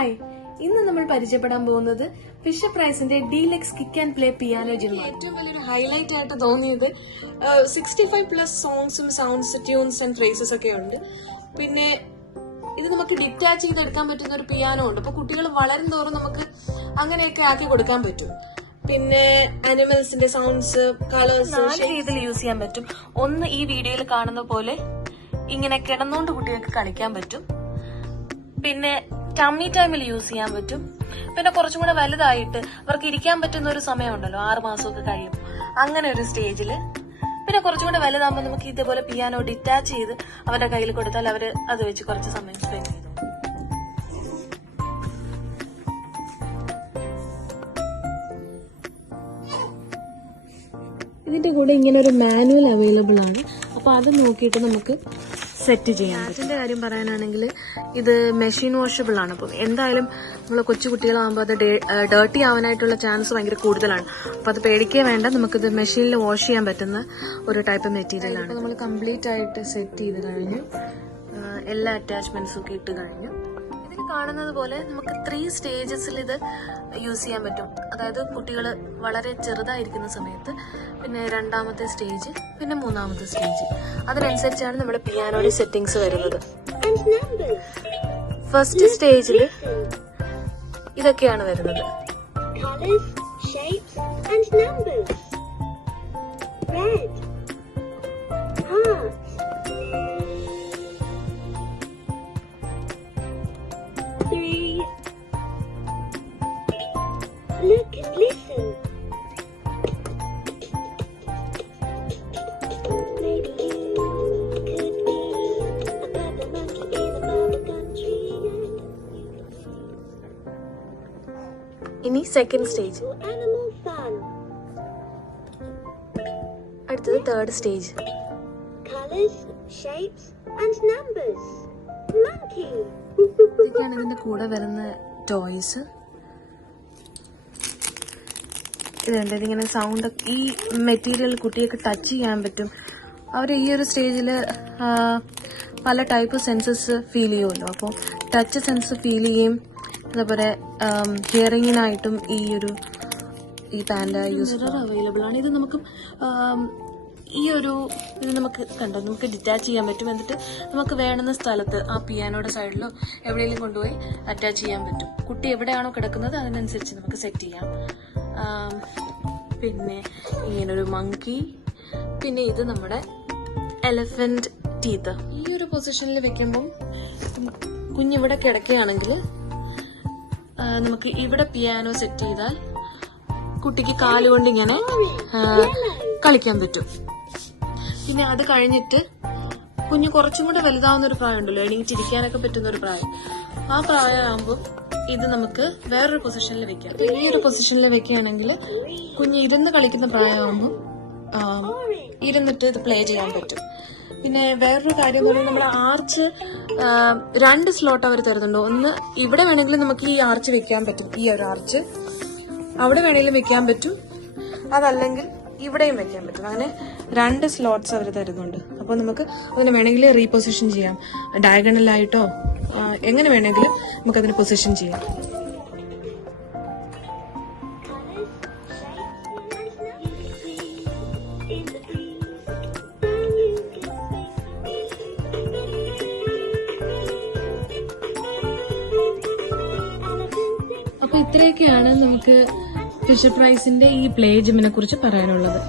Hi, ഇന്ന് നമ്മൾ പരിചയപ്പെടാൻ പോകുന്നത് ഫിഷർ പ്രൈസിന്റെ deluxe kick and play piano gym. ഏറ്റവും വലിയൊരു ഹൈലൈറ്റ് ആയിട്ട് തോന്നിയത് 65+ സോങ്സും സൗണ്ട്സ്, ട്യൂൺസ് ആൻഡ് ഫ്രേസസ് ഒക്കെ ഉണ്ട്. പിന്നെ ഇത് നമുക്ക് ഡിറ്റാച്ച് ചെയ്തെടുക്കാൻ പറ്റുന്ന ഒരു പിയാനോ ഉണ്ട്. അപ്പൊ കുട്ടികൾ വളരും തോറും നമുക്ക് അങ്ങനെയൊക്കെ ആക്കി കൊടുക്കാൻ പറ്റും. പിന്നെ അനിമൽസിന്റെ സൗണ്ട്സ്, കളേഴ്സ് 4 രീതിയിൽ യൂസ് ചെയ്യാൻ പറ്റും. ഒന്ന് ഈ വീഡിയോയിൽ കാണുന്ന പോലെ ഇങ്ങനെ കിടന്നുകൊണ്ട് കുട്ടികൾക്ക് കളിക്കാൻ പറ്റും. പിന്നെ ടമ്മി ടൈമിൽ യൂസ് ചെയ്യാൻ പറ്റും. പിന്നെ കുറച്ചും കൂടെ വലുതായിട്ട് അവർക്ക് ഇരിക്കാൻ പറ്റുന്ന ഒരു സമയമുണ്ടല്ലോ, 6 മാസമൊക്കെ കഴിയും, അങ്ങനെ ഒരു സ്റ്റേജില്. പിന്നെ കുറച്ചും കൂടെ വലുതാകുമ്പോൾ നമുക്ക് ഇതേപോലെ പിയാനോ ഡിറ്റാച്ച് ചെയ്ത് അവരുടെ കയ്യിൽ കൊടുത്താൽ അവര് അത് വെച്ച് കുറച്ച് സമയം സ്പെൻഡ് ചെയ്തു. ഇതിന്റെ കൂടെ ഇങ്ങനെ ഒരു മാനുവൽ അവൈലബിൾ ആണ്. അപ്പൊ അത് നോക്കിയിട്ട് നമുക്ക് സെറ്റ് ചെയ്യാം. അതിന്റെ കാര്യം പറയാനാണെങ്കിൽ ഇത് മെഷീൻ വാഷബിൾ ആണ്. അപ്പം എന്തായാലും നമ്മൾ കൊച്ചു കുട്ടികളാകുമ്പോൾ അത് ഡേർട്ടി ആവാനായിട്ടുള്ള ചാൻസ് ഭയങ്കര കൂടുതലാണ്. അപ്പൊ അത് പേടിക്കേ വേണ്ട, നമുക്കിത് മെഷീനിൽ വാഷ് ചെയ്യാൻ പറ്റുന്ന ഒരു ടൈപ്പ് മെറ്റീരിയൽ ആണ്. നമ്മൾ കംപ്ലീറ്റ് ആയിട്ട് സെറ്റ് ചെയ്ത് കഴിഞ്ഞു, എല്ലാ അറ്റാച്ച്മെന്റ്സും ഒക്കെ ഇട്ട് കഴിഞ്ഞു. ഇതിൽ കാണുന്നത് പോലെ നമുക്ക് 3 സ്റ്റേജസിൽ ഇത് യൂസ് ചെയ്യാൻ പറ്റും. അതായത് കുട്ടികൾ വളരെ ചെറുതായിരിക്കുന്ന സമയത്ത്, പിന്നെ 2ാമത്തെ സ്റ്റേജ്, പിന്നെ 3ാമത്തെ സ്റ്റേജ്. അതിനനുസരിച്ചാണ് നമ്മുടെ പിയാനോയുടെ സെറ്റിംഗ്സ് വരുന്നത്. ഫസ്റ്റ് സ്റ്റേജിൽ ഇതൊക്കെയാണ് വരുന്നത്. Look and listen. Maybe you could be a purple monkey in a purple country. ഇനി സെക്കൻഡ് സ്റ്റേജ്. Animal fun. അടുത്തത് 3rd stage. Colors, shapes and numbers. Monkey. ഇതൊക്കെയാണ് ഇതിന്റെ കൂടെ വരുന്ന ടോയ്സ്. ഇതുണ്ട്, ഇതിങ്ങനെ സൗണ്ട്, ഈ മെറ്റീരിയൽ കുട്ടികൾക്ക് ടച്ച് ചെയ്യാൻ പറ്റും. അവർ ഈ ഒരു സ്റ്റേജിൽ പല ടൈപ്പ് സെൻസസ് ഫീൽ ചെയ്യുമല്ലോ. അപ്പോൾ ടച്ച് സെൻസ് ഫീൽ ചെയ്യും. അതേപോലെ ഹിയറിങ്ങിനായിട്ടും ഈ പാൻഡ യൂസ് അവൈലബിൾ ആണ്. ഇത് നമുക്ക് ഇത് നമുക്ക് നമുക്ക് ഡിറ്റാച്ച് ചെയ്യാൻ പറ്റും. എന്നിട്ട് നമുക്ക് വേണ്ടുന്ന സ്ഥലത്ത് ആ പിയാനോയുടെ സൈഡിലോ എവിടെയെങ്കിലും കൊണ്ടുപോയി അറ്റാച്ച് ചെയ്യാൻ പറ്റും. കുട്ടി എവിടെയാണോ കിടക്കുന്നത് അതിനനുസരിച്ച് നമുക്ക് സെറ്റ് ചെയ്യാം. പിന്നെ ഇങ്ങനൊരു മങ്കി, പിന്നെ ഇത് നമ്മുടെ എലഫന്റ് ടീത്ത്. ഈ ഒരു പൊസിഷനിൽ വെക്കുമ്പം കുഞ്ഞിവിടെ കിടക്കുകയാണെങ്കിൽ നമുക്ക് ഇവിടെ പിയാനോ സെറ്റ് ചെയ്താൽ കുട്ടിക്ക് കാലുകൊണ്ട് ഇങ്ങനെ കളിക്കാൻ പറ്റും. പിന്നെ അത് കഴിഞ്ഞിട്ട് കുഞ്ഞ് കുറച്ചും കൂടെ വലുതാവുന്ന ഒരു പ്രായം ഉണ്ടല്ലോ, എണീറ്റിരിക്കാനൊക്കെ പറ്റുന്ന ഒരു പ്രായം. ആ പ്രായമാകുമ്പോൾ ഇത് നമുക്ക് വേറൊരു പൊസിഷനിൽ വെക്കാം. ഈ ഒരു പൊസിഷനിൽ വെക്കുകയാണെങ്കിൽ കുഞ്ഞ് ഇരുന്ന് കളിക്കുന്ന പ്രായമാകുമ്പോൾ ഇരുന്നിട്ട് ഇത് പ്ലേ ചെയ്യാൻ പറ്റും. പിന്നെ വേറൊരു കാര്യം എന്ന് പറഞ്ഞാൽ നമ്മുടെ ആർച്ച് 2 സ്ലോട്ട് അവർ തരുന്നുണ്ട്. ഒന്ന് ഇവിടെ വേണമെങ്കിൽ നമുക്ക് ഈ ആർച്ച് വെക്കാൻ പറ്റും, ഈ ഒരു ആർച്ച് അവിടെ വേണമെങ്കിലും വെക്കാൻ പറ്റും, അതല്ലെങ്കിൽ ഇവിടെയും വെക്കാൻ പറ്റും. അങ്ങനെ 2 സ്ലോട്ട്സ് അവർ തരുന്നുണ്ട്. അപ്പോൾ നമുക്ക് അതിന് വേണമെങ്കിൽ റീപൊസിഷൻ ചെയ്യാം, ഡയഗണലായിട്ടോ എങ്ങനെ വേണമെങ്കിലും നമുക്കതിന് പൊസിഷൻ ചെയ്യാം. അപ്പൊ ഇത്രയൊക്കെയാണ് നമുക്ക് ഫിഷർ പ്രൈസിന്റെ ഈ പ്ലേ ജിമ്മിനെ കുറിച്ച് പറയാനുള്ളത്.